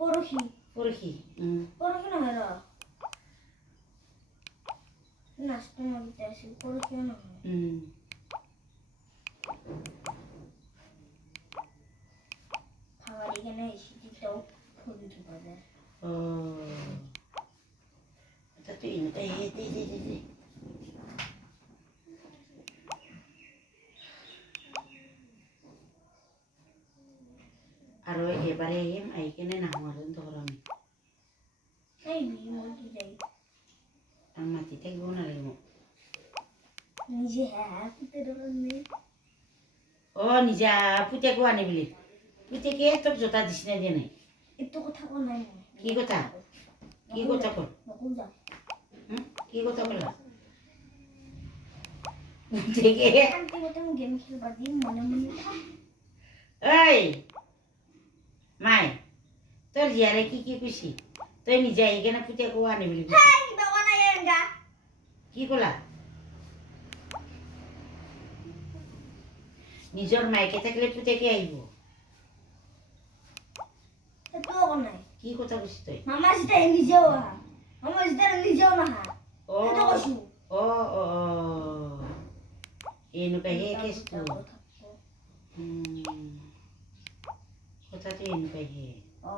পৰহি পৰশি পৰহি নহয় ৰ নাচটো মাগিতে আছিল পৰহিও নহয় খাবারি কেন এসি দিতেও ফুলি দিবা যায় এটা তুই এনেকাই দে আর এবারে আইকেনে নাহো আর তখন আমি এই মরতে যাই আর মাটি থাকবো না রে নিজে হ্যাঁ পুতে দরকার নেই ও নিজা পুতে গো আনি বলি পুতে কে তোক জোতা দিস না দিয়ে নাই এত কথা কো নাই কি কথা কর নকুল যা কি কথা বললা থেকে আন্টি মতে আমি গেম খেলবা দিই মনে মনে এই মাই তোর জিয়ারে কি কইছি তুই নিজে আইকেনে পুতে গো আনি বলি হ্যাঁ কি বাবা না এঙ্গা কি কলা নিজর মাইকে থাকলে পুতে কে আইব এত কো নাই কি কথা কইছিস তুই মামা যেটা নিজেও হা মামা যেটা নিজেও না হা ও এত কইছু ও ও এনুকা হে কেস্তু কথা তুই এনুকা হে ও